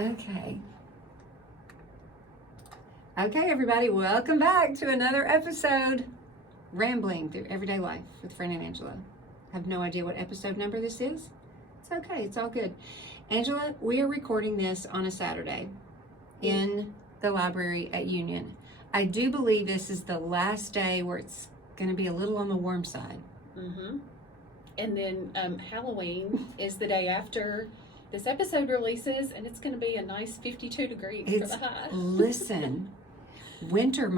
Okay. Okay, everybody, welcome back to another episode, Rambling Through Everyday Life with Fran and Angela. I have no idea what episode number this is. It's okay, it's all good. Angela, we are recording this on a Saturday in the library at Union. I do believe this is the last day where it's going to be a little on the warm side. Mm-hmm. And then Halloween is the day after this episode releases, and it's going to be a nice 52 degrees for the high. Listen, winter,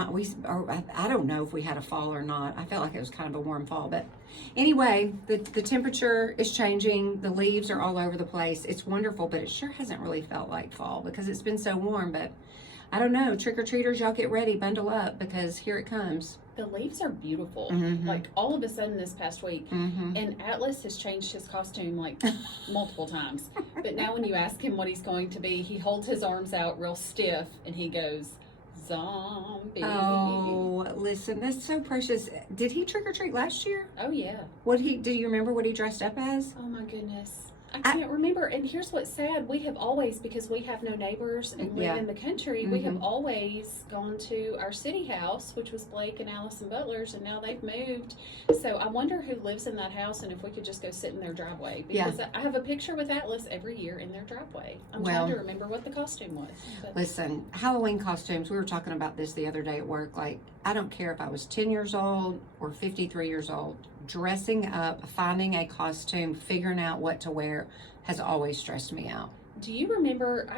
I don't know if we had a fall or not. I felt like it was kind of a warm fall, but anyway, the temperature is changing. The leaves are all over the place. It's wonderful, but it sure hasn't really felt like fall because it's been so warm. But I don't know, trick-or-treaters, y'all get ready, bundle up, because here it comes. The leaves are beautiful. Mm-hmm. Like all of a sudden this past week, Mm-hmm. and Atlas has changed his costume like multiple times. But now when you ask him what he's going to be, he holds his arms out real stiff and he goes, zombie. Oh, listen, that's so precious. Did he trick-or-treat last year? Oh, yeah. Do you remember what he dressed up as? Oh my goodness. I can't remember. And here's what's sad. We have always, because we have no neighbors and live in the country, we have always gone to our city house, which was Blake and Allison Butler's, and now they've moved. So I wonder who lives in that house and if we could just go sit in their driveway. Because I have a picture with Atlas every year in their driveway. I'm trying to remember what the costume was. But Listen, Halloween costumes, we were talking about this the other day at work. Like, I don't care if I was 10 years old or 53 years old. Dressing up, finding a costume, figuring out what to wear has always stressed me out. do you remember,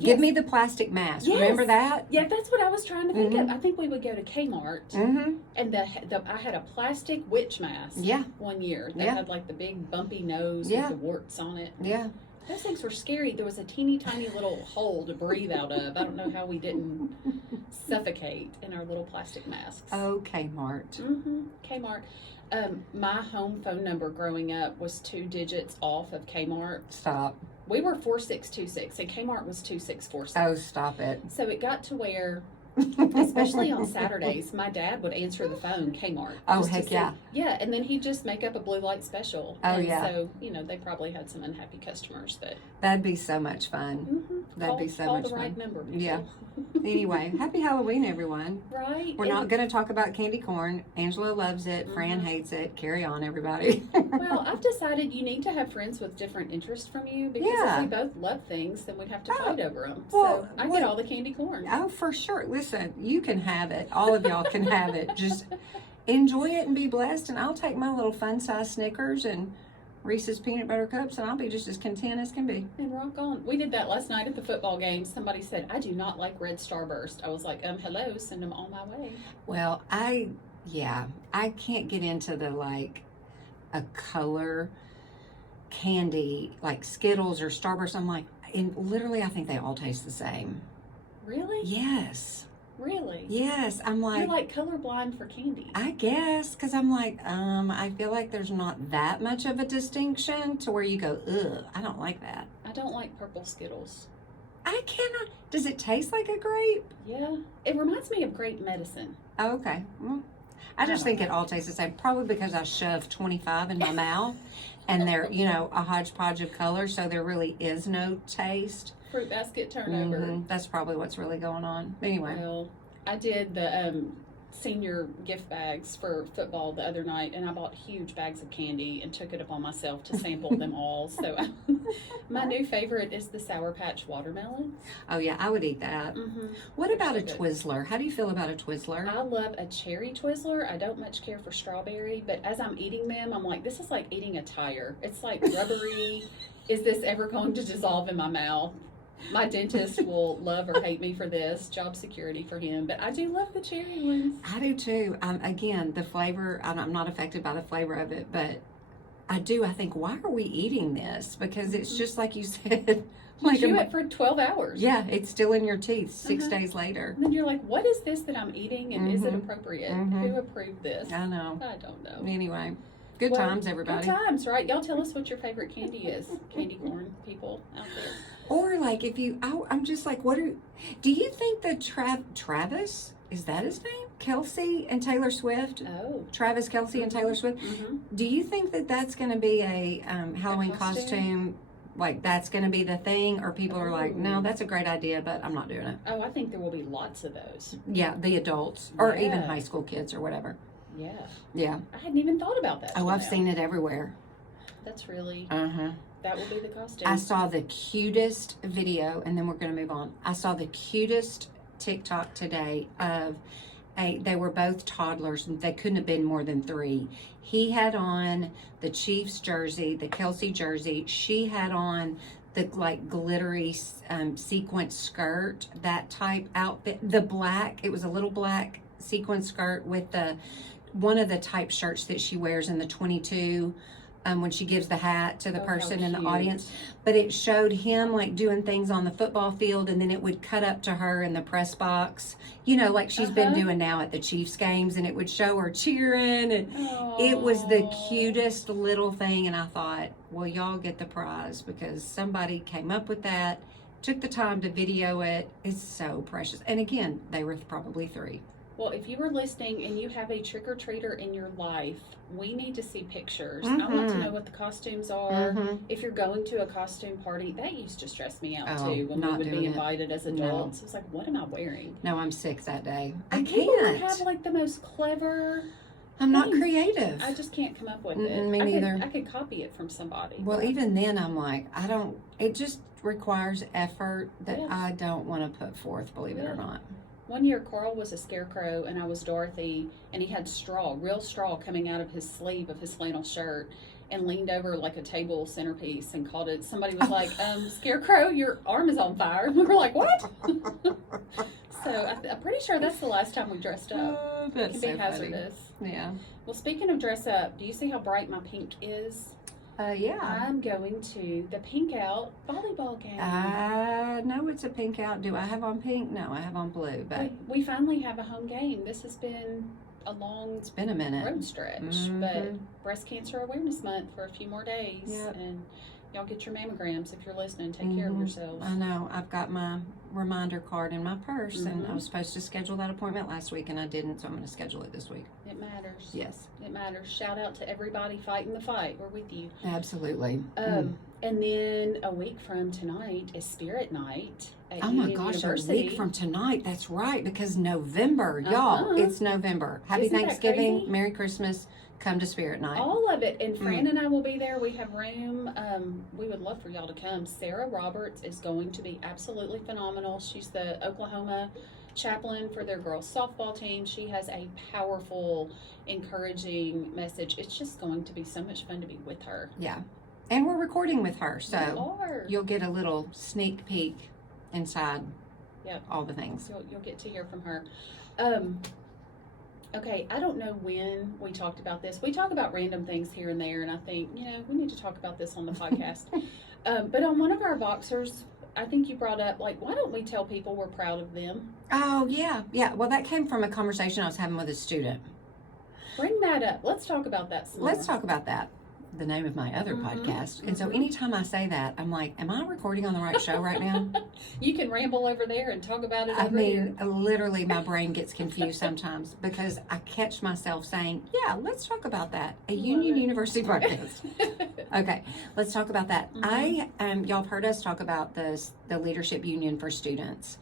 Give me the plastic mask. Yes. Remember that? Yeah, that's what I was trying to think of. I think we would go to Kmart, and I had a plastic witch mask. Yeah. One year that had like the big bumpy nose with the warts on it. Yeah. Those things were scary. There was a teeny tiny little hole to breathe out of. I don't know how we didn't suffocate in our little plastic masks. Oh, Kmart. Kmart. My home phone number growing up was 2 digits off of Kmart. Stop. We were 4626 and Kmart was 2646. Oh, stop it. So it got to where, especially on Saturdays, my dad would answer the phone, Kmart. Oh, heck yeah. Yeah, and then he'd just make up a blue light special. Oh, and yeah. So, they probably had some unhappy customers, but. That'd be so much fun. That'd be so call much the fun. right number, people. Yeah. Anyway, happy Halloween, everyone. Right. We're not going to talk about candy corn. Angela loves it. Fran hates it. Carry on, everybody. Well, I've decided you need to have friends with different interests from you, because if we both love things, then we'd have to fight over them. Well, so I get all the candy corn. Oh, for sure. Listen, you can have it. All of y'all can have it. Just enjoy it and be blessed. And I'll take my little fun-size Snickers and Reese's peanut butter cups, and I'll be just as content as can be. And rock on. We did that last night at the football game. Somebody said, I do not like Red Starburst. I was like, hello, send them on my way. Well, I can't get into the, a color candy, like Skittles or Starburst. I'm like, and literally, I think they all taste the same. Really? Yes. Really? Yes. I'm like, you're like colorblind for candy. I guess, because I'm like, I feel like there's not that much of a distinction to where you go, ugh, I don't like that. I don't like purple Skittles. I cannot. Does it taste like a grape? Yeah. It reminds me of grape medicine. Oh, okay. Well, I just think it all tastes the same. Probably because I shoved 25 in my mouth and they're, a hodgepodge of colors, so there really is no taste. Fruit basket turnover. That's probably what's really going on. Anyway. Well, I did the senior gift bags for football the other night, and I bought huge bags of candy and took it upon myself to sample them all. So my new favorite is the Sour Patch watermelon. Oh, yeah, I would eat that. What about a Twizzler? How do you feel about a Twizzler? I love a cherry Twizzler. I don't much care for strawberry, but as I'm eating them, I'm like, this is like eating a tire. It's like rubbery. Is this ever going to dissolve in my mouth? My dentist will love or hate me for this, job security for him, but I do love the cherry ones. I do too. Again, the flavor, I'm not affected by the flavor of it, but I think, why are we eating this? Because it's just like you said. You chew it for 12 hours. Yeah, it's still in your teeth 6 days later. And then you're like, what is this that I'm eating, and is it appropriate? Who approved this? I know. I don't know. Anyway, good times, everybody. Good times, right? Y'all tell us what your favorite candy is, candy corn people out there. Or like I'm just like, do you think that Travis, is that his name? Kelce and Taylor Swift? Oh. Travis Kelce and Taylor Swift? Do you think that that's going to be a Halloween costume Like that's going to be the thing, or people are like, no, that's a great idea, but I'm not doing it. Oh, I think there will be lots of those. Yeah, the adults, or Yeah. even high school kids or whatever. Yeah. Yeah. I hadn't even thought about that. Oh, I've seen it everywhere. That's really, Uh-huh. that will be the costume. I saw the cutest video, and then we're going to move on. I saw the cutest TikTok today of they were both toddlers, and they couldn't have been more than 3. He had on the Chiefs jersey, the Kelsey jersey. She had on the like glittery sequin skirt, that type outfit. The black, it was a little black sequin skirt with the one of the type shirts that she wears in the 22 when she gives the hat to the person in the audience. But it showed him like doing things on the football field, and then it would cut up to her in the press box, you know, like she's been doing now at the Chiefs games, and it would show her cheering, and it was the cutest little thing. And I thought, well, y'all get the prize because somebody came up with that, took the time to video it. It's so precious. And again, they were probably 3. Well, if you were listening and you have a trick-or-treater in your life, we need to see pictures. I want to know what the costumes are. If you're going to a costume party, that used to stress me out too when we would be invited as adults. It was like, what am I wearing? No, I'm sick that day. I And can't. people have like the most clever. I'm not things. creative. I just can't come up with it. Me neither. I could copy it from somebody. Well, even then, I'm like, I don't. It just requires effort that Yeah. I don't want to put forth. Believe it or not. One year, Carl was a scarecrow and I was Dorothy, and he had straw, real straw, coming out of his sleeve of his flannel shirt, and leaned over like a table centerpiece and called it. Somebody was like, "Scarecrow, your arm is on fire." We were like, "What?" So I'm pretty sure that's the last time we dressed up. That's It can be so hazardous. funny. Yeah. Well, speaking of dress up, do you see how bright my pink is? Yeah. I'm going to the Pink Out volleyball game. I know it's a pink out. Do I have on pink? No, I have on blue. But We finally have a home game. This has been a long it's been a minute. road stretch, but Breast Cancer Awareness Month for a few more days. Yep. And y'all get your mammograms if you're listening. Take care of yourselves. I know. I've got my reminder card in my purse, and I was supposed to schedule that appointment last week, and I didn't, so I'm going to schedule it this week. It matters. Yes. It matters. Shout out to everybody fighting the fight. We're with you. Absolutely. And then a week from tonight is Spirit Night at Oh my Union gosh, University. a week from tonight. That's right, because November, y'all, it's November. Happy Isn't that Thanksgiving, crazy? Merry Christmas. Come to Spirit Night. All of it. And Fran and I will be there. We have room. We would love for y'all to come. Sarah Roberts is going to be absolutely phenomenal. She's the Oklahoma chaplain for their girls softball team. She has a powerful, encouraging message. It's just going to be so much fun to be with her. Yeah. And we're recording with her, so We are. you'll get a little sneak peek inside all the things. You'll get to hear from her. Okay, I don't know when we talked about this. We talk about random things here and there, and I think, we need to talk about this on the podcast. But on one of our Voxers, I think you brought up, like, why don't we tell people we're proud of them? Oh, yeah. Yeah. Well, that came from a conversation I was having with a student. Bring that up. Let's talk about that some Let's more. talk about that. The name of my other podcast. And so anytime I say that, I'm like, am I recording on the right show right now? You can ramble over there and talk about it I over here. mean, literally my brain gets confused sometimes because I catch myself saying, yeah, let's talk about that. A Union University podcast. Okay, let's talk about that. Y'all have heard us talk about the Leadership Union for Students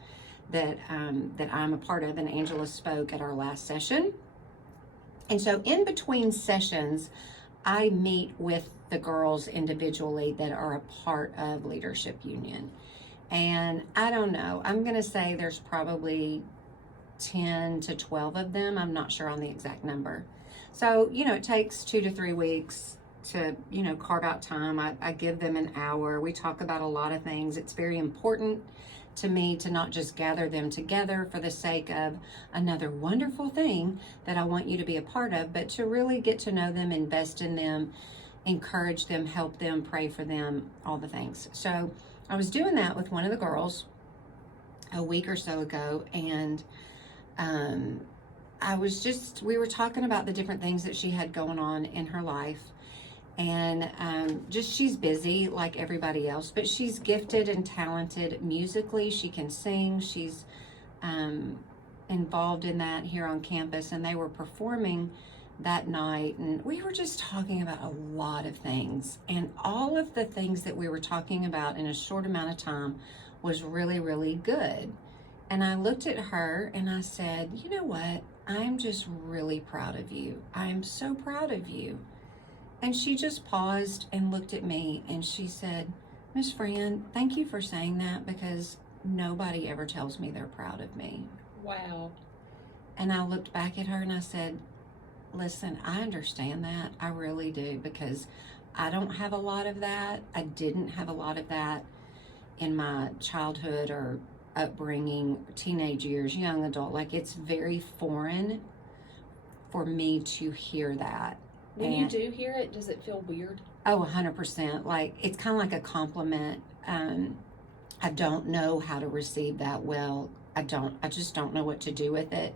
that I'm a part of, and Angela spoke at our last session. And so in between sessions, I meet with the girls individually that are a part of Leadership Union. And I don't know, I'm going to say there's probably 10 to 12 of them. I'm not sure on the exact number. So, it takes 2 to 3 weeks to, carve out time. I give them an hour. We talk about a lot of things. It's very important to me to not just gather them together for the sake of another wonderful thing that I want you to be a part of, but to really get to know them, invest in them, encourage them, help them, pray for them, all the things. So I was doing that with one of the girls a week or so ago, and we were talking about the different things that she had going on in her life. And she's busy like everybody else, but she's gifted and talented musically. She can sing. She's involved in that here on campus, and they were performing that night, and we were just talking about a lot of things. And all of the things that we were talking about in a short amount of time was really, really good. And I looked at her and I said, you know what? I'm just really proud of you. I am so proud of you. And she just paused and looked at me and she said, Miss Fran, thank you for saying that, because nobody ever tells me they're proud of me. Wow. And I looked back at her and I said, listen, I understand that. I really do, because I don't have a lot of that. I didn't have a lot of that in my childhood or upbringing, teenage years, young adult. Like, it's very foreign for me to hear that. When you do hear it, does it feel weird? Oh, 100%. Like, it's kind of like a compliment. I don't know how to receive that well. I just don't know what to do with it.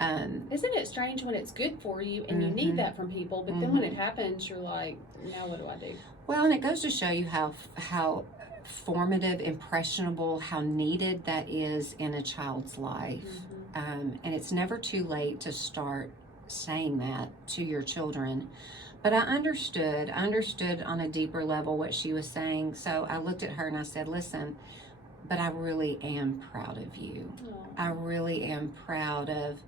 Isn't it strange when it's good for you and you need that from people, but then when it happens, you're like, now what do I do? Well, and it goes to show you how formative, impressionable, how needed that is in a child's life. And it's never too late to start saying that to your children. But I understood on a deeper level what she was saying. So I looked at her and I said, listen, but I really am proud of you. Aww. I really am proud of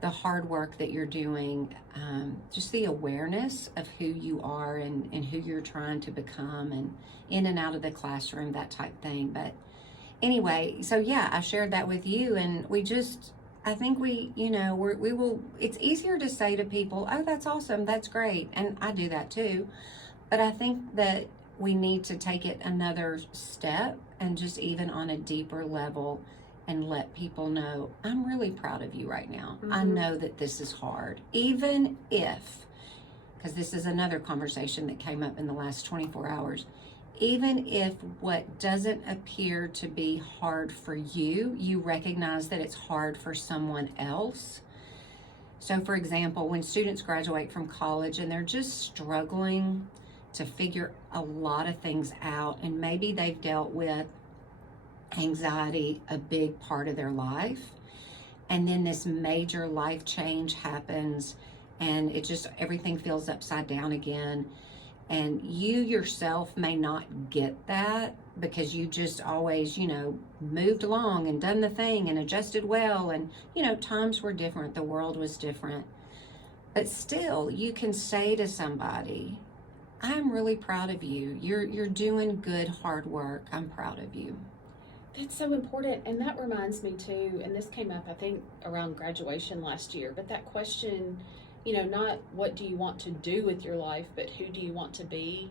the hard work that you're doing, just the awareness of who you are and who you're trying to become, and in and out of the classroom, that type thing. But anyway, so yeah, I shared that with you, and I think we will, it's easier to say to people, oh, that's awesome, that's great, and I do that too. But I think that we need to take it another step, and just even on a deeper level, and let people know, I'm really proud of you right now. I know that this is hard. Even if, because this is another conversation that came up in the last 24 hours, even if what doesn't appear to be hard for you, you recognize that it's hard for someone else. So for example, when students graduate from college and they're just struggling to figure a lot of things out, and maybe they've dealt with anxiety a big part of their life, and then this major life change happens and everything feels upside down again, and you yourself may not get that because you just always moved along and done the thing and adjusted well, and times were different, the world was different. But still, you can say to somebody, I'm really proud of you. You're doing good, hard work. I'm proud of you. That's so important. And that reminds me too, and this came up, I think, around graduation last year, but that question, not what do you want to do with your life, but who do you want to be,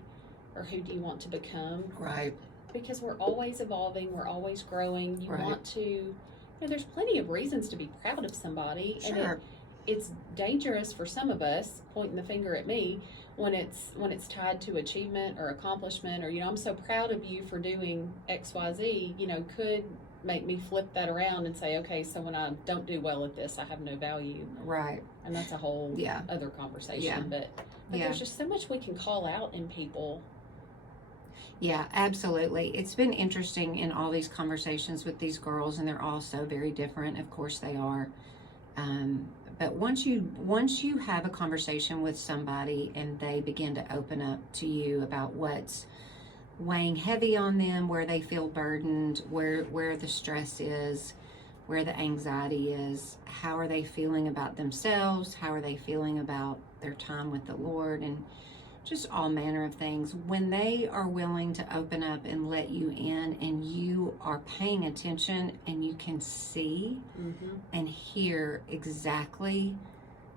or who do you want to become? Right. Because we're always evolving, we're always growing. You want to, there's plenty of reasons to be proud of somebody. Sure. And it's dangerous for some of us, pointing the finger at me, when it's tied to achievement or accomplishment, or I'm so proud of you for doing XYZ, could make me flip that around and say, okay, so when I don't do well at this, I have no value. Right. And that's a whole other conversation. Yeah. But there's just so much we can call out in people. Yeah, absolutely. It's been interesting in all these conversations with these girls, and they're all so very different. Of course they are. But once you have a conversation with somebody and they begin to open up to you about what's weighing heavy on them, where they feel burdened, where the stress is, where the anxiety is, how are they feeling about themselves, how are they feeling about their time with the Lord, and just all manner of things. When they are willing to open up and let you in, and you are paying attention, and you can see and hear exactly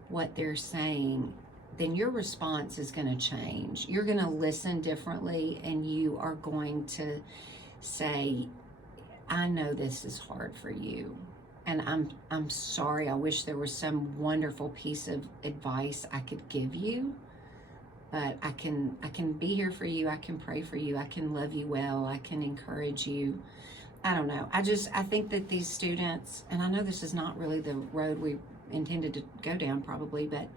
what they're saying, then your response is going to change. You're going to listen differently, and you are going to say, I know this is hard for you, and I'm sorry. I wish there was some wonderful piece of advice I could give you. But I can be here for you. I can pray for you. I can love you well. I can encourage you. I don't know. I think that these students, and I know this is not really the road we intended to go down probably, but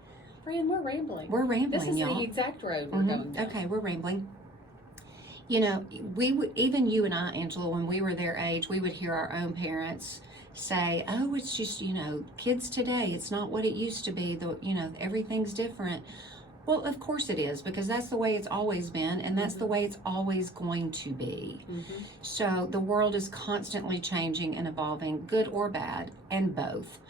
Fran, we're rambling. This is y'all. The exact road we're going down. Okay, we're rambling. We would, even you and I, Angela, when we were their age, we would hear our own parents say, oh, it's just, kids today, it's not what it used to be, everything's different. Well, of course it is, because that's the way it's always been, and that's the way it's always going to be. So the world is constantly changing and evolving, good or bad, and both.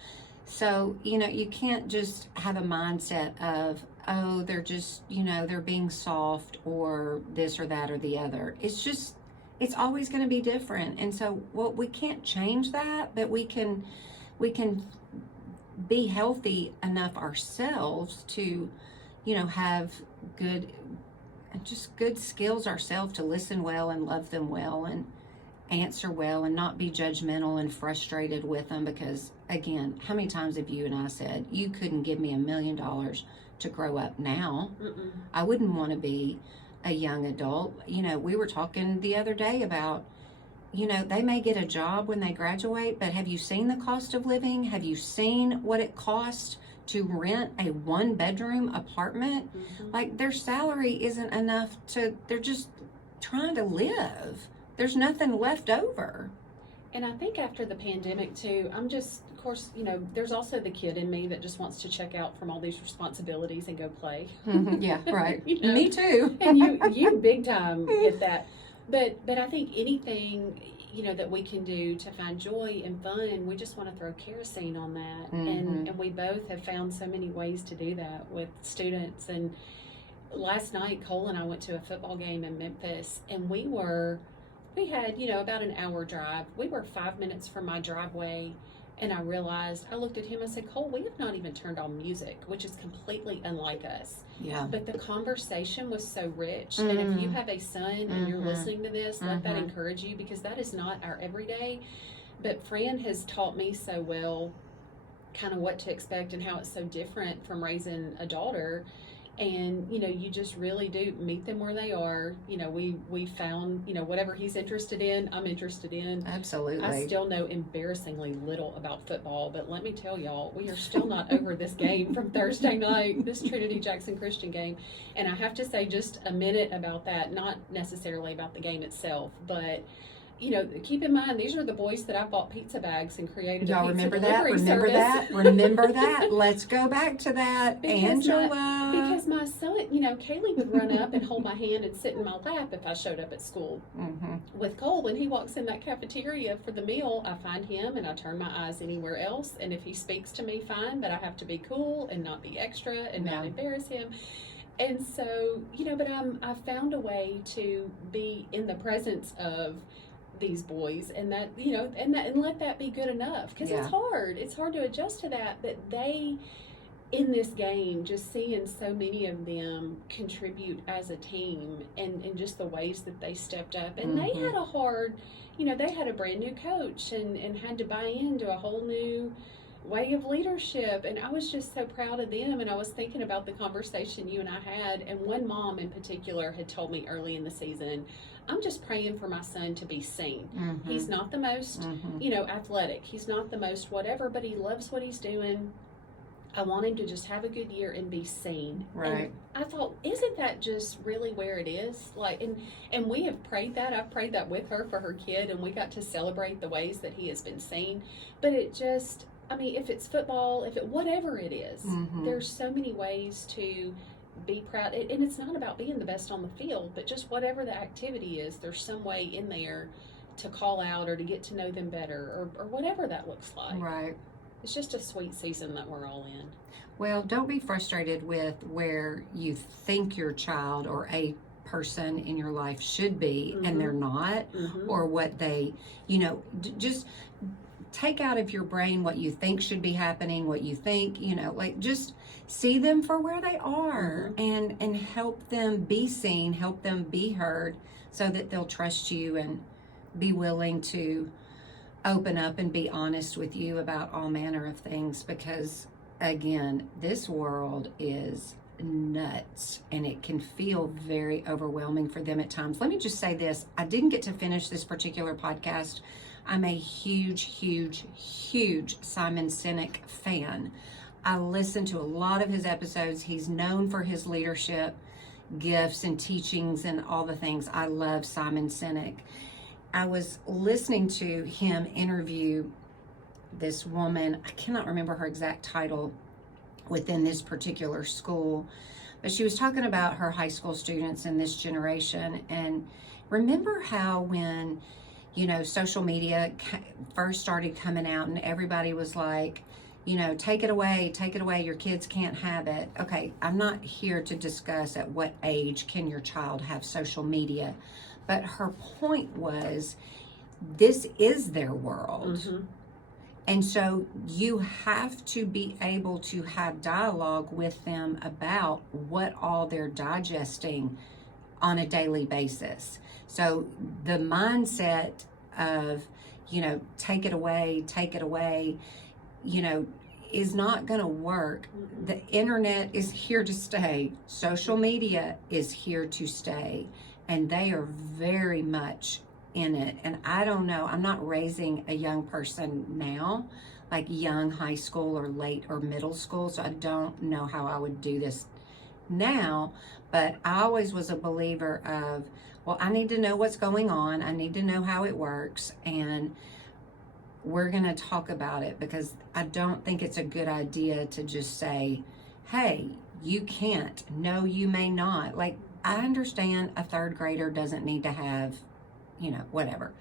So, you can't just have a mindset of, oh, they're just, they're being soft or this or that or the other. It's always going to be different. And so, we can't change that, but we can be healthy enough ourselves to, have good skills ourselves to listen well and love them well and answer well and not be judgmental and frustrated with them. Because again, how many times have you and I said, you couldn't give me $1 million to grow up now? I wouldn't want to be a young adult. We were talking the other day about, they may get a job when they graduate, but have you seen the cost of living? Have you seen what it costs to rent a 1-bedroom apartment? Like, their salary isn't enough they're just trying to live. There's nothing left over. And I think after the pandemic too, of course, there's also the kid in me that just wants to check out from all these responsibilities and go play. Yeah, right. Me too. And you big time get that. But I think anything, that we can do to find joy and fun, we just want to throw kerosene on that. And we both have found so many ways to do that with students. And last night, Cole and I went to a football game in Memphis, and we had, about an hour drive. We were 5 minutes from my driveway, and I looked at him, I said, Cole, we have not even turned on music, which is completely unlike us. Yeah. But the conversation was so rich. And if you have a son and you're listening to this, let that encourage you, because that is not our everyday. But Fran has taught me so well kind of what to expect and how it's so different from raising a daughter. And, you just really do meet them where they are. We found, whatever he's interested in, I'm interested in. Absolutely. I still know embarrassingly little about football, but let me tell y'all, we are still not over this game from Thursday night, this Trinity Jackson Christian game. And I have to say just a minute about that, not necessarily about the game itself, but keep in mind, these are the boys that I bought pizza bags and created Y'all a pizza remember that? delivery Remember service. that? Remember that? Let's go back to that. Angela. Because my son, Kaylee would run up and hold my hand and sit in my lap if I showed up at school. With Cole, when he walks in that cafeteria for the meal, I find him and I turn my eyes anywhere else. And if he speaks to me, fine, but I have to be cool and not be extra and not embarrass him. And so, but I found a way to be in the presence of these boys, and that and let that be good enough, because it's hard to adjust to that. But they, in this game, just seeing so many of them contribute as a team, and just the ways that they stepped up, and they had a hard, they had a brand new coach and had to buy into a whole new way of leadership, and I was just so proud of them. And I was thinking about the conversation you and I had, and one mom in particular had told me early in the season, I'm just praying for my son to be seen. He's not the most athletic, he's not the most whatever, but he loves what he's doing. I want him to just have a good year and be seen. Right. And I thought, isn't that just really where it is? Like, and we have prayed that. I've prayed that with her for her kid, and we got to celebrate the ways that he has been seen. But it just, if it's football, whatever it is, there's so many ways to be proud. And it's not about being the best on the field, but just whatever the activity is, there's some way in there to call out or to get to know them better, or whatever that looks like. Right. It's just a sweet season that we're all in. Well, don't be frustrated with where you think your child or a person in your life should be and they're not, or what they, just take out of your brain what you think should be happening, what you think, just see them for where they are, and help them be seen, help them be heard, so that they'll trust you and be willing to open up and be honest with you about all manner of things. Because again, this world is nuts, and it can feel very overwhelming for them at times. Let me just say this. I didn't get to finish this particular podcast. I'm a huge Simon Sinek fan. I listen to a lot of his episodes. He's known for his leadership gifts and teachings and all the things. I love Simon Sinek. I was listening to him interview this woman, I cannot remember her exact title within this particular school, but she was talking about her high school students in this generation. And remember how when, you know, social media first started coming out and everybody was like, you know, take it away, your kids can't have it. Okay, I'm not here to discuss at what age can your child have social media, but her point was, this is their world. Mm-hmm. And so you have to be able to have dialogue with them about what all they're digesting on a daily basis. So the mindset of, you know, take it away, you know, is not going to work. The internet is here to stay. Social media is here to stay. And they are very much in it. And I don't know, I'm not raising a young person now, like young high school or late or middle school, so I don't know how I would do this now, but I always was a believer of, well, I need to know what's going on, I need to know how it works, and we're going to talk about it, because I don't think it's a good idea to just say, hey, you can't, no, you may not. Like, I understand a third grader doesn't need to have, you know, whatever.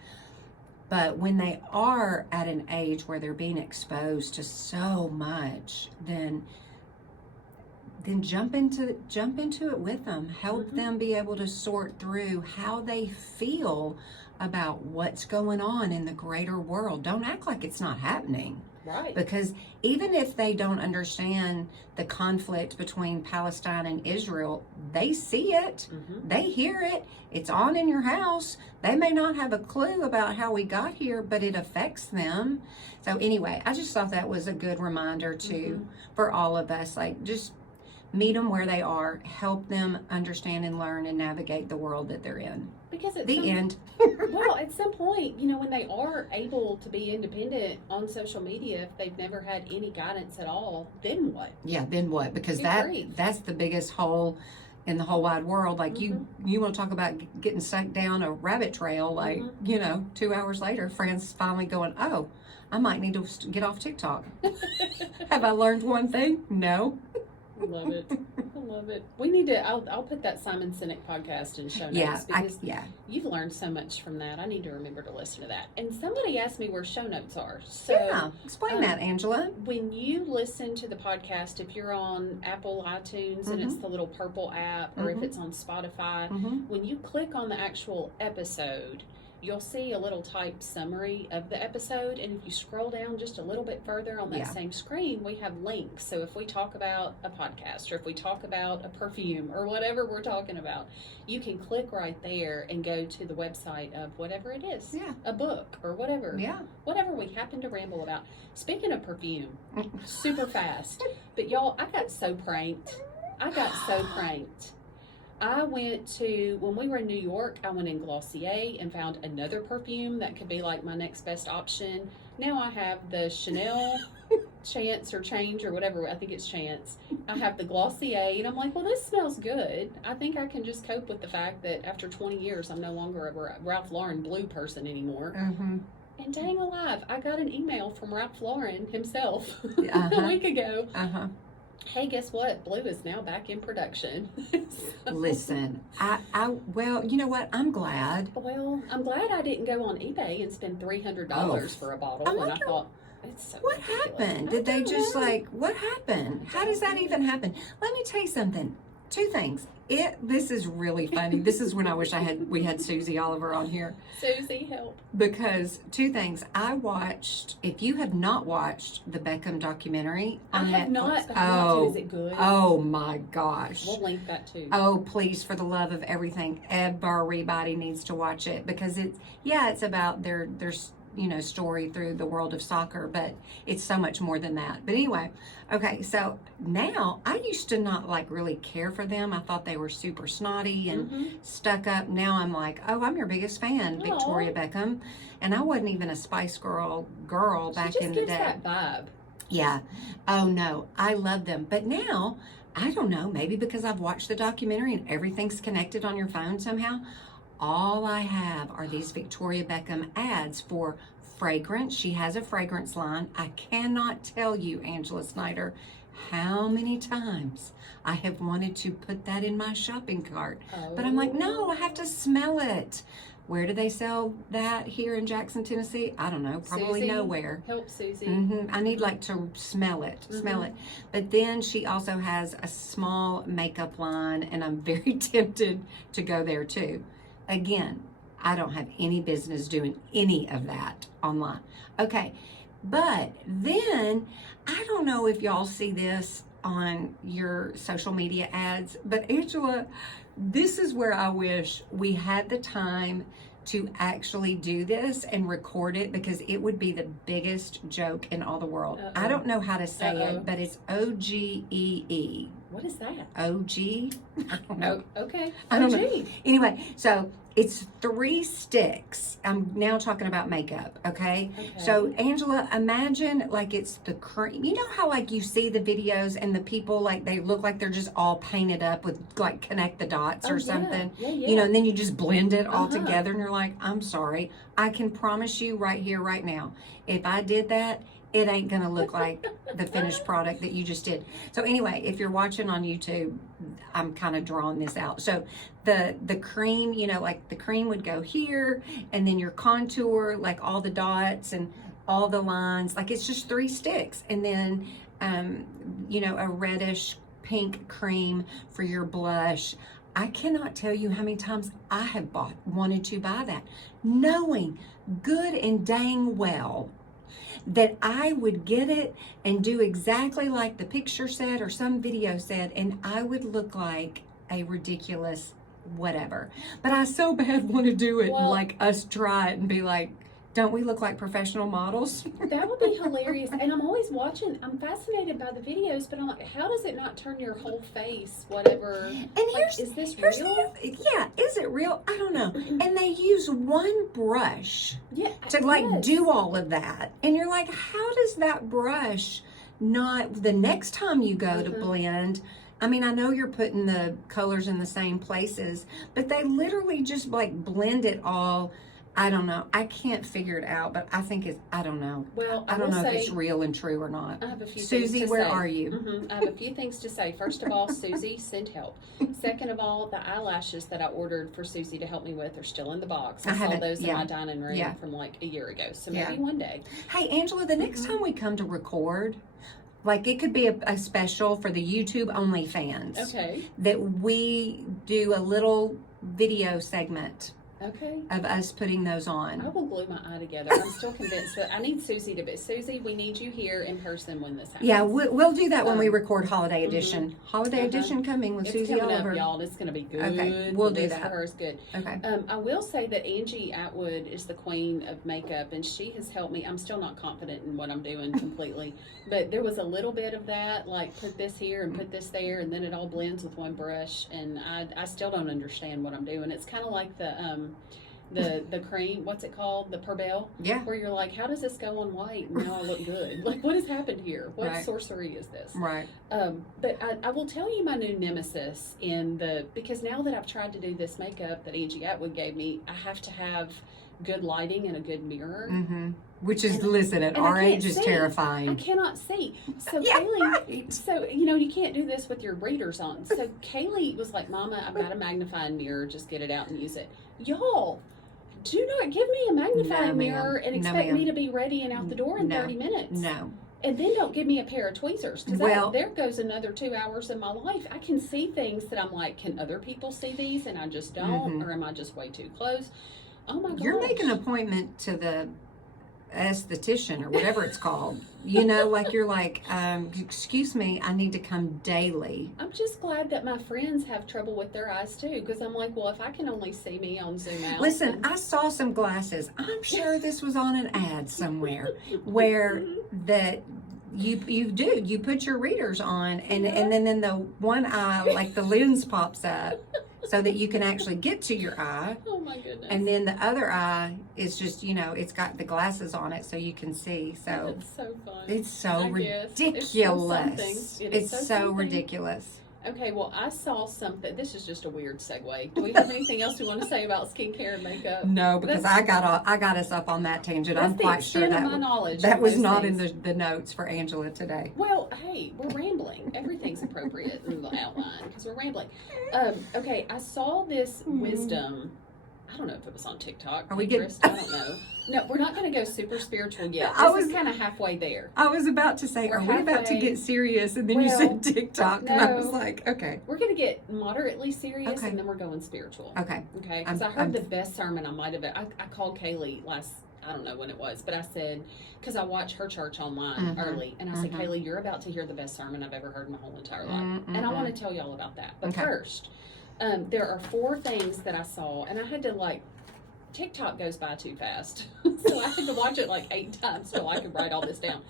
But when they are at an age where they're being exposed to so much, then jump into it with them. Help them be able to sort through how they feel about what's going on in the greater world. Don't act like it's not happening. Right. Because even if they don't understand the conflict between Palestine and Israel, they see it, they hear it, it's on in your house. They may not have a clue about how we got here, but it affects them. So anyway, I just thought that was a good reminder too, for all of us. Like, just meet them where they are, help them understand and learn and navigate the world that they're in. Because at the end. Well, at some point, you know, when they are able to be independent on social media, if they've never had any guidance at all, then what? Yeah, then what? Because Agreed. that's the biggest hole in the whole wide world. Like, you want to talk about getting sucked down a rabbit trail, like, you know, 2 hours later, Fran's finally going, oh, I might need to get off TikTok. Have I learned one thing? No. I love it. I love it. We need to, I'll put that Simon Sinek podcast in show notes, because you've learned so much from that. I need to remember to listen to that. And somebody asked me where show notes are. So explain that, Angela. When you listen to the podcast, if you're on Apple iTunes and it's the little purple app, or if it's on Spotify, when you click on the actual episode, you'll see a little typed summary of the episode, and if you scroll down just a little bit further on that same screen, we have links. So if we talk about a podcast, or if we talk about a perfume, or whatever we're talking about, you can click right there and go to the website of whatever it is, a book or whatever, whatever we happen to ramble about. Speaking of perfume, super fast, but y'all, I got so pranked. I went to, when we were in New York, I went in Glossier and found another perfume that could be like my next best option. Now I have the Chanel Chance or Change or whatever, I think it's Chance. I have the Glossier, and I'm like, well, this smells good. I think I can just cope with the fact that after 20 years, I'm no longer a Ralph Lauren blue person anymore. And dang alive, I got an email from Ralph Lauren himself a week ago. Hey, guess what? Blue is now back in production. Listen, well, you know what? I'm glad. Well, I'm glad I didn't go on eBay and spend $300 for a bottle when I thought, it's so what ridiculous. Happened? Did they just what happened? How does that even happen? Let me tell you something. Two things. This is really funny. This is when I wish we had Susie Oliver on here. Susie, help. Because two things. I watched, if you have not watched the Beckham documentary on Netflix. I have not. Oh, is it good? Oh my gosh. We'll link that too. Oh, please, for the love of everything, everybody needs to watch it, because it's about their story through the world of soccer, but it's so much more than that. But anyway, okay, so now I used to not really care for them. I thought they were super snotty and stuck up. Now I'm like, oh, I'm your biggest fan, Aww. Victoria Beckham. And I wasn't even a Spice Girl back in the day. She just gives that vibe. Yeah. Oh no, I love them. But now, I don't know, maybe because I've watched the documentary and everything's connected on your phone somehow, all I have are these Victoria Beckham ads for fragrance. She has a fragrance line. I cannot tell you, Angela Snyder, how many times I have wanted to put that in my shopping cart. But I'm like, no, I have to smell it. Where do they sell that here in Jackson, Tennessee? I don't know, probably Susie, nowhere. Help Susie. I need like to smell it. But then she also has a small makeup line, and I'm very tempted to go there too. Again, I don't have any business doing any of that online. Okay, but then I don't know if y'all see this on your social media ads, but Angela, this is where I wish we had the time to actually do this and record it, because it would be the biggest joke in all the world. I don't know how to say it, but it's OGEE. What is that? OG? I don't know. Okay. I don't know. Anyway, so it's 3 sticks. I'm now talking about makeup, okay? So Angela, imagine like it's the cream. You know how like you see the videos and the people like they look like they're just all painted up with like connect the dots or something. You know, and then you just blend it all together and you're like, I'm sorry. I can promise you right here, right now, if I did that, it ain't gonna look like the finished product that you just did. So anyway, if you're watching on YouTube, I'm kind of drawing this out. So the cream, you know, like the cream would go here, and then your contour, like all the dots and all the lines, like it's just 3 sticks. And then, you know, a reddish pink cream for your blush. I cannot tell you how many times I have wanted to buy that, knowing good and dang well that I would get it and do exactly like the picture said or some video said, and I would look like a ridiculous whatever. But I so bad want to do it and like us try it and be like, don't we look like professional models? That would be hilarious. And I'm always watching. I'm fascinated by the videos, but I'm like, how does it not turn your whole face, whatever? And like, is this real? Yeah, is it real? I don't know. And they use one brush to like do all of that. And you're like, how does that brush not, the next time you go to blend, I mean, I know you're putting the colors in the same places, but they literally just like blend it all. I don't know. I can't figure it out, but I think it's, I don't know. Well, I don't know if it's real and true or not. I have a few Susie, things to where say. are you? I have a few things to say. First of all, Susie, send help. Second of all, the eyelashes that I ordered for Susie to help me with are still in the box. I saw those in my dining room from like a year ago. So maybe one day. Hey, Angela, the next time we come to record, like it could be a special for the YouTube only fans. Okay. That we do a little video segment. Okay. Of us putting those on. I will glue my eye together. I'm still convinced that I need Susie to be. Susie, we need you here in person when this happens. Yeah, we'll do that when we record Holiday Edition. Holiday Edition coming with Susie coming Oliver. Up, y'all. It's going to be good. Okay, we'll do that. For her is good. Okay. I will say that Angie Atwood is the queen of makeup, and she has helped me. I'm still not confident in what I'm doing completely, but there was a little bit of that, like put this here and put this there, and then it all blends with one brush, and I still don't understand what I'm doing. It's kind of like the cream, what's it called? The Perbel? Yeah. Where you're like, how does this go on white and now I look good? Like, what has happened here? What sorcery is this? Right. But I will tell you my new nemesis because now that I've tried to do this makeup that Angie Atwood gave me, I have to have good lighting and a good mirror. Mm-hmm. Which is, listen, at our age is terrifying. I cannot see. So yeah, Kaylee, so, you know, you can't do this with your readers on. So Kaylee was like, Mama, I've got a magnifying mirror. Just get it out and use it. Y'all, do not give me a magnifying mirror and expect me to be ready and out the door in 30 minutes. No. And then don't give me a pair of tweezers, because there goes another 2 hours of my life. I can see things that I'm like, can other people see these and I just don't? Or am I just way too close? Oh my gosh. You're making an appointment to the esthetician or whatever it's called. You know, like you're like, excuse me, I need to come daily. I'm just glad that my friends have trouble with their eyes too, because I'm like, well, if I can only see me on Zoom out. Listen, I saw some glasses. I'm sure this was on an ad somewhere where that you put your readers on and then the one eye, like the lens pops up so that you can actually get to your eye. Oh my goodness. And then the other eye is just, you know, it's got the glasses on it so you can see. So it's so fun. It's so ridiculous. It's so ridiculous. Okay, well, I saw something. This is just a weird segue. Do we have anything else we want to say about skincare and makeup? No, because I got us up on that tangent. I'm quite sure that my knowledge that on was those not things. in the notes for Angela today. Well, hey, we're rambling. Everything's appropriate in the outline because we're rambling. Okay, I saw this wisdom. I don't know if it was on TikTok. Are we Pinterest, I don't know. No, we're not going to go super spiritual yet. This is kind of halfway there. I was about to say, We're are we about to halfway. get serious? And then you Well, said TikTok, and I was no. like, okay. We're going to get moderately serious, Okay. and then we're going spiritual. Okay. Okay, because I I'm- heard the best sermon I might have. I called Kaylee I don't know when it was, but I said, because I watch her church online Mhm. early, and I said, Mhm. Kaylee, you're about to hear the best sermon I've ever heard in my whole entire life. Mm-mm-mm. And I want to tell y'all about that. But Okay. first, there are 4 things that I saw, and I had to TikTok goes by too fast. So I had to watch it 8 times till I could write all this down.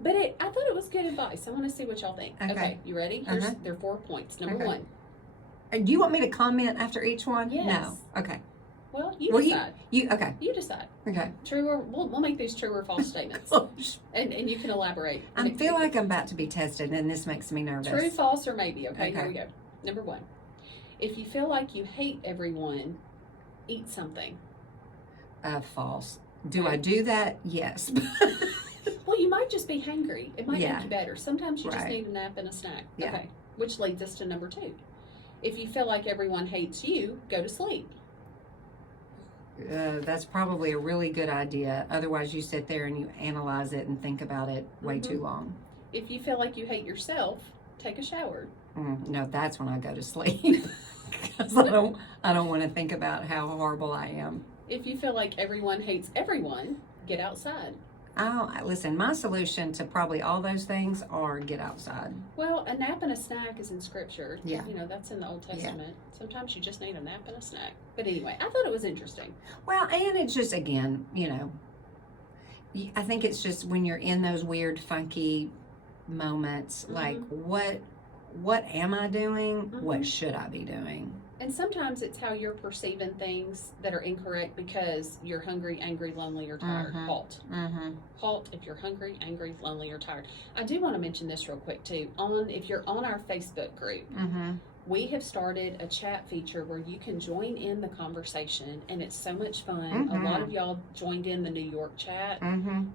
But I thought it was good advice. I want to see what y'all think. Okay. You ready? There are 4 points. Number Okay. 1. Do you want me to comment after each one? Yes. No. Okay. Well, you Well, decide. Okay. You decide. Okay. True or we'll make these true or false statements, Gosh. and you can elaborate. I feel like I'm about to be tested, and this makes me nervous. True, false, or maybe. Okay, here Okay. we go. Number 1. If you feel like you hate everyone, eat something. False. Do I do that? Yes. Well, you might just be hangry. It might Yeah. make you better. Sometimes you just Right. need a nap and a snack. Yeah. Okay. Which leads us to number 2. If you feel like everyone hates you, go to sleep. That's probably a really good idea. Otherwise, you sit there and you analyze it and think about it way too long. If you feel like you hate yourself, take a shower. No, that's when I go to sleep because I don't want to think about how horrible I am. If you feel like everyone hates everyone, get outside. Listen, my solution to probably all those things are get outside. Well, a nap and a snack is in Scripture. Yeah. That's in the Old Testament. Sometimes you just need a nap and a snack. But anyway, I thought it was interesting. Well, and it's just, again, I think it's just when you're in those weird, funky moments, like what am I doing? What should I be doing? And sometimes it's how you're perceiving things that are incorrect because you're hungry, angry, lonely, or tired. Halt. Halt if you're hungry, angry, lonely, or tired. I do want to mention this real quick too. If you're on our Facebook group, we have started a chat feature where you can join in the conversation, and it's so much fun. A lot of y'all joined in the New York chat.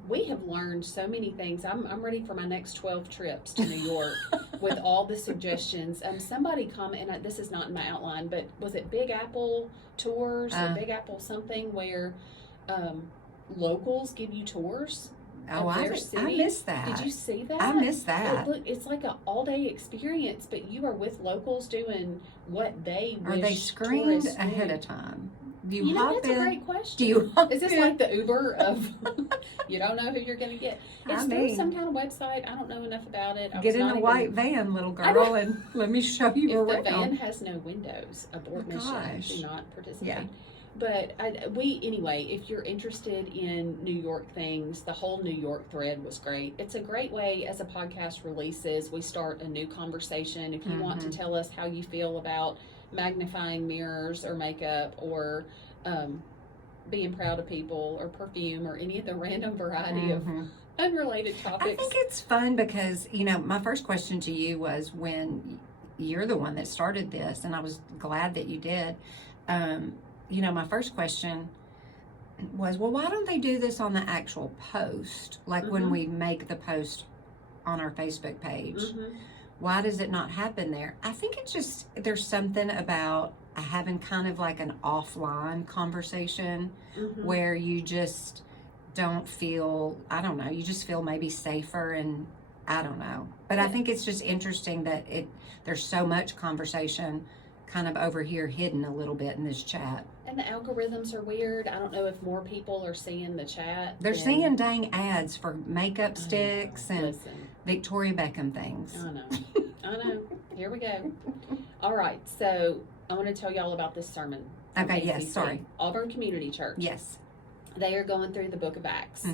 We have learned so many things. I'm ready for my next 12 trips to New York with all the suggestions. Somebody commented, this is not in my outline, but was it Big Apple Tours or Big Apple something where locals give you tours? Oh, I missed that. Did you see that? I missed that. It's like an all-day experience, but you are with locals doing what they wish. Are they screened tourists ahead do. of time? Do you hop that's in? a great question. Do you hop Is this in? like the Uber of you don't know who you're going to get? It's through some kind of website. I don't know enough about it. Get in the white van, little girl, and let me show you If around. the van has no windows, abort mission. Gosh. Do not participate. Yeah. But anyway, if you're interested in New York things, the whole New York thread was great. It's a great way as a podcast releases, we start a new conversation. If you want to tell us how you feel about magnifying mirrors or makeup or being proud of people or perfume or any of the random variety of unrelated topics. I think it's fun because, my first question to you was when you're the one that started this, and I was glad that you did. My first question was, well, why don't they do this on the actual post? Like when we make the post on our Facebook page. Why does it not happen there? I think it's just, there's something about having kind of like an offline conversation where you just don't feel, I don't know, you just feel maybe safer, and I don't know. But I think it's just interesting that there's so much conversation kind of over here hidden a little bit in this chat. And the algorithms are weird. I don't know if more people are seeing the chat. They're seeing dang ads for makeup sticks and Victoria Beckham things. I know. Here we go. All right. So I want to tell y'all about this sermon. Okay, yes, sorry. Auburn Community Church. Yes. They are going through the book of Acts.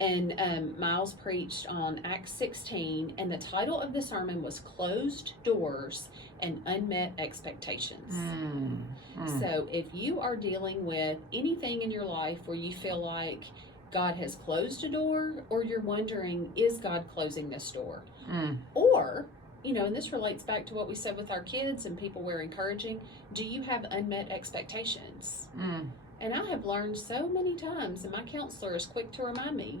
And Miles preached on Acts 16, and the title of the sermon was Closed Doors and Unmet Expectations. So if you are dealing with anything in your life where you feel like God has closed a door, or you're wondering, is God closing this door? Or and this relates back to what we said with our kids and people we're encouraging. Do you have unmet expectations? And I have learned so many times, and my counselor is quick to remind me,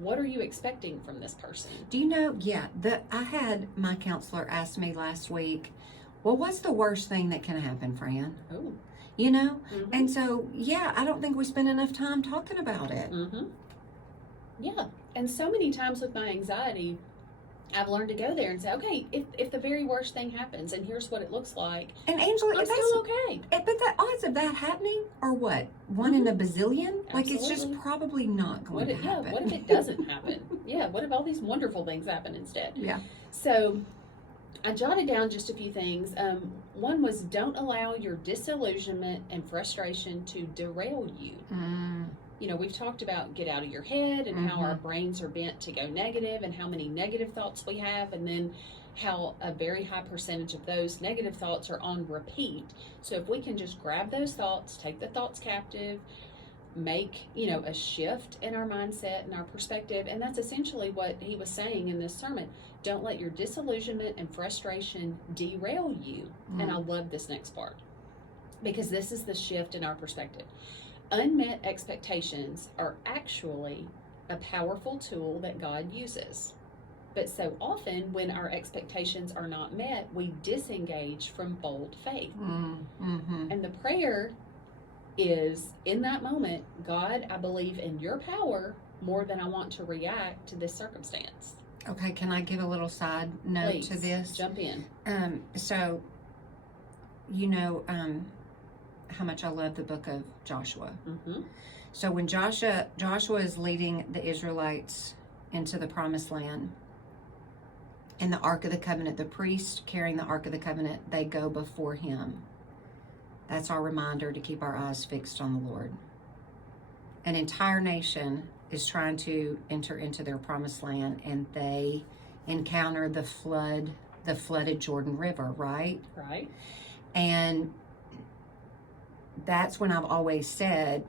what are you expecting from this person? Do you know, I had my counselor ask me last week, well, what's the worst thing that can happen, Fran? Oh. And so, I don't think we spend enough time talking about it. Yeah. And so many times with my anxiety, I've learned to go there and say, okay, if the very worst thing happens and here's what it looks like, and Angela, I'm still okay. But the odds of that happening are what? 1 in a bazillion? Absolutely. Like, it's just probably not going to happen. Yeah, what if it doesn't happen? What if all these wonderful things happen instead? Yeah. So I jotted down just a few things. One was, don't allow your disillusionment and frustration to derail you. We've talked about get out of your head and how our brains are bent to go negative and how many negative thoughts we have, and then how a very high percentage of those negative thoughts are on repeat. So if we can just grab those thoughts, take the thoughts captive, make, a shift in our mindset and our perspective, and that's essentially what he was saying in this sermon. Don't let your disillusionment and frustration derail you. And I love this next part, because this is the shift in our perspective. Unmet expectations are actually a powerful tool that God uses. But so often when our expectations are not met, we disengage from bold faith. And the prayer is, in that moment, God, I believe in your power more than I want to react to this circumstance. Okay, can I give a little side note Please, to this? jump in. So, how much I love the book of Joshua. So when Joshua is leading the Israelites into the promised land, and the Ark of the Covenant, the priest carrying the Ark of the Covenant, they go before him. That's our reminder to keep our eyes fixed on the Lord. An entire nation is trying to enter into their promised land, and they encounter the flooded Jordan River, right? Right. And that's when I've always said,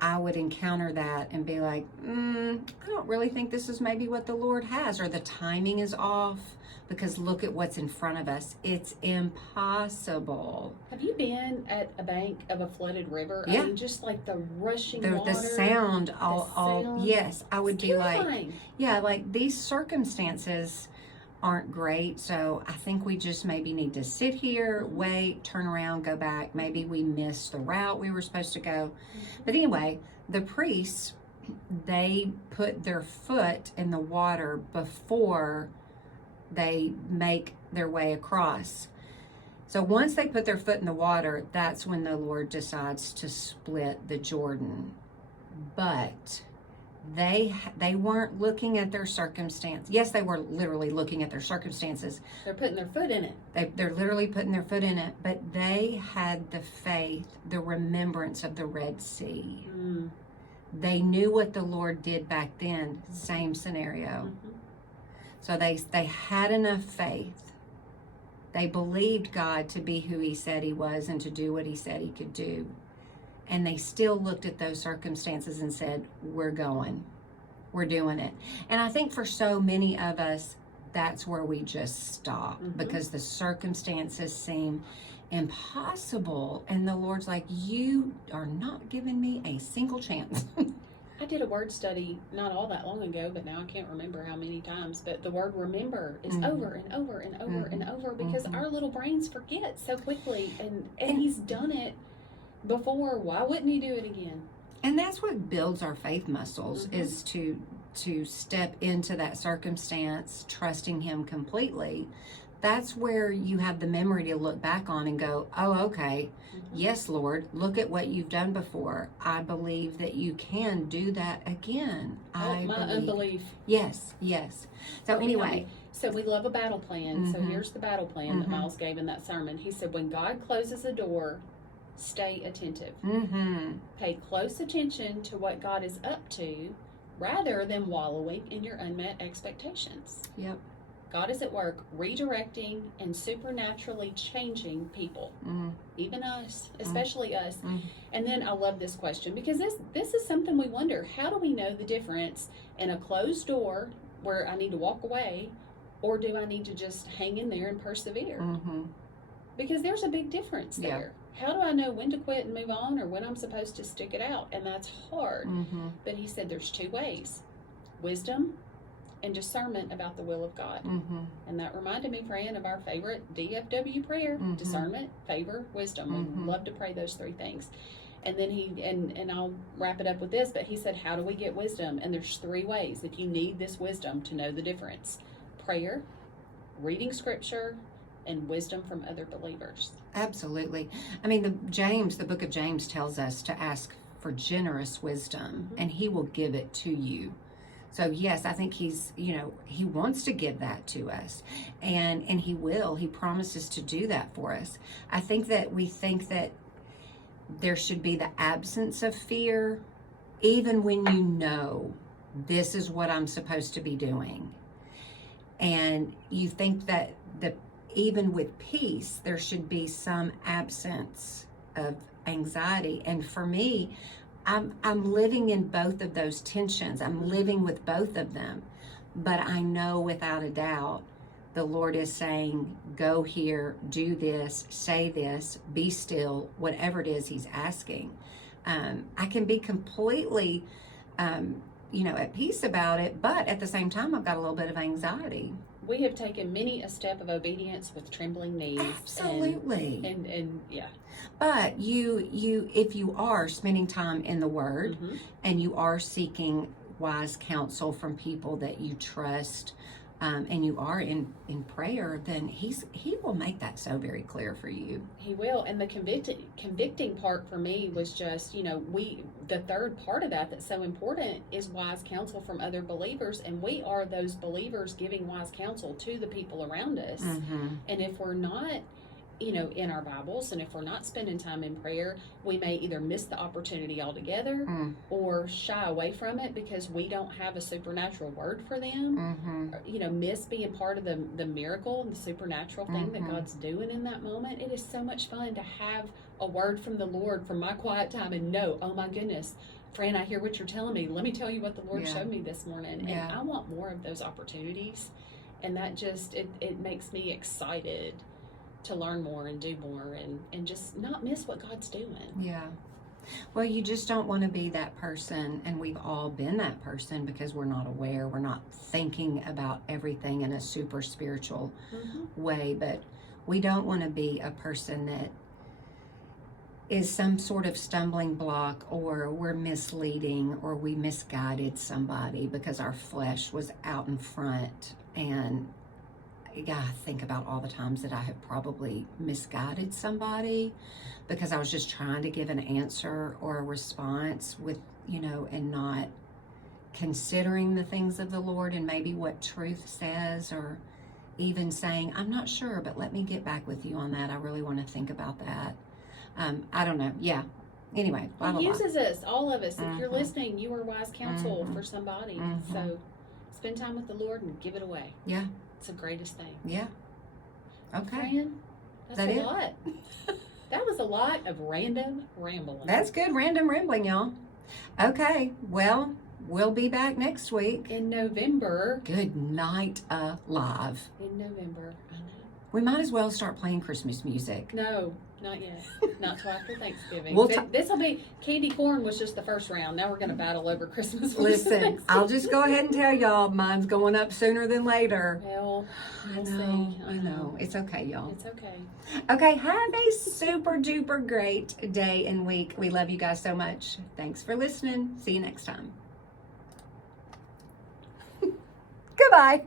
I would encounter that and be like, I don't really think this is maybe what the Lord has, or the timing is off, because look at what's in front of us. It's impossible. Have you been at a bank of a flooded river? Yeah. I mean, just like the rushing The water. sound, yes, I would be terrifying. like these circumstances aren't great, so I think we just maybe need to sit here, wait, turn around, go back. Maybe we missed the route we were supposed to go. But anyway, the priests, they put their foot in the water before they make their way across. So once they put their foot in the water, that's when the Lord decides to split the Jordan. But they weren't looking at their circumstance. Yes, they were literally looking at their circumstances. They're putting their foot in it. They're literally putting their foot in it. But they had the faith, the remembrance of the Red Sea. They knew what the Lord did back then. Same scenario. So they had enough faith. They believed God to be who he said he was and to do what he said he could do. And they still looked at those circumstances and said, we're going. We're doing it. And I think for so many of us, that's where we just stop, because the circumstances seem impossible. And the Lord's like, you are not giving me a single chance. I did a word study not all that long ago, but now I can't remember how many times. But the word remember is over and over and over and over, because our little brains forget so quickly. And he's done it before. Why wouldn't he do it again? And that's what builds our faith muscles, is to step into that circumstance, trusting him completely. That's where you have the memory to look back on and go, oh, okay, yes, Lord, look at what you've done before. I believe that you can do that again. Unbelief. Yes. So anyway. So we love a battle plan. So here's the battle plan that Miles gave in that sermon. He said, when God closes a door, stay attentive. Pay close attention to what God is up to, rather than wallowing in your unmet expectations. Yep. God is at work redirecting and supernaturally changing people, even us, especially us. And then I love this question, because this is something we wonder. How do we know the difference in a closed door where I need to walk away or do I need to just hang in there and persevere? Mm-hmm. Because there's a big difference Yeah. there. How do I know when to quit and move on, or when I'm supposed to stick it out? And that's hard. Mm-hmm. But he said there's two ways: wisdom and discernment about the will of God. Mm-hmm. And that reminded me, Fran, of our favorite DFW prayer: Mm-hmm. discernment, favor, wisdom. Mm-hmm. We love to pray those three things. And then and I'll wrap it up with this, but he said, how do we get wisdom? And there's three ways if you need this wisdom to know the difference: prayer, reading scripture, and wisdom from other believers. Absolutely. I mean, the book of James tells us to ask for generous wisdom, and he will give it to you. So yes, I think he wants to give that to us, and he will. He promises to do that for us. I think that we think that there should be the absence of fear, even when you know this is what I'm supposed to be doing. And you think that even with peace, there should be some absence of anxiety. And for me, I'm living in both of those tensions. I'm living with both of them. But I know without a doubt, the Lord is saying, go here, do this, say this, be still, whatever it is he's asking. I can be completely, at peace about it, but at the same time, I've got a little bit of anxiety. We have taken many a step of obedience with trembling knees. Absolutely. And yeah. But if you are spending time in the Word, Mm-hmm. and you are seeking wise counsel from people that you trust, and you are in prayer, then he will make that so very clear for you. He will. And the convicting part for me was just, the third part of that that's so important is wise counsel from other believers. And we are those believers giving wise counsel to the people around us. Mm-hmm. And if we're not, in our Bibles, and if we're not spending time in prayer, we may either miss the opportunity altogether or shy away from it because we don't have a supernatural word for them. Mm-hmm. Or, miss being part of the miracle and the supernatural thing that God's doing in that moment. It is so much fun to have a word from the Lord from my quiet time and know, oh my goodness, Fran, I hear what you're telling me. Let me tell you what the Lord showed me this morning. Yeah. And I want more of those opportunities. And that just, it makes me excited to learn more and do more and just not miss what God's doing. Yeah. Well, you just don't want to be that person, and we've all been that person because we're not aware, we're not thinking about everything in a super spiritual way, but we don't want to be a person that is some sort of stumbling block, or we're misleading, or we misguided somebody because our flesh was out in front. And I think about all the times that I have probably misguided somebody because I was just trying to give an answer or a response with, and not considering the things of the Lord and maybe what truth says, or even saying, I'm not sure, but let me get back with you on that. I really want to think about that. I don't know. Yeah. Anyway. He uses us, all of us. If you're listening, you are wise counsel for somebody. So spend time with the Lord and give it away. Yeah. It's the greatest thing. Yeah. Okay. Fran, that's That a it? lot. That was a lot of random rambling. That's good. Random rambling, y'all. Okay. Well, we'll be back next week. In November. Good night, alive. In November. I know. We might as well start playing Christmas music. No, not yet. Not till after Thanksgiving. We'll This will be, candy corn was just the first round. Now we're going to battle over Christmas. Listen, I'll just go ahead and tell y'all, mine's going up sooner than later. Well, we'll I know. It's okay, y'all. It's okay. Okay, have a super duper great day and week. We love you guys so much. Thanks for listening. See you next time. Goodbye.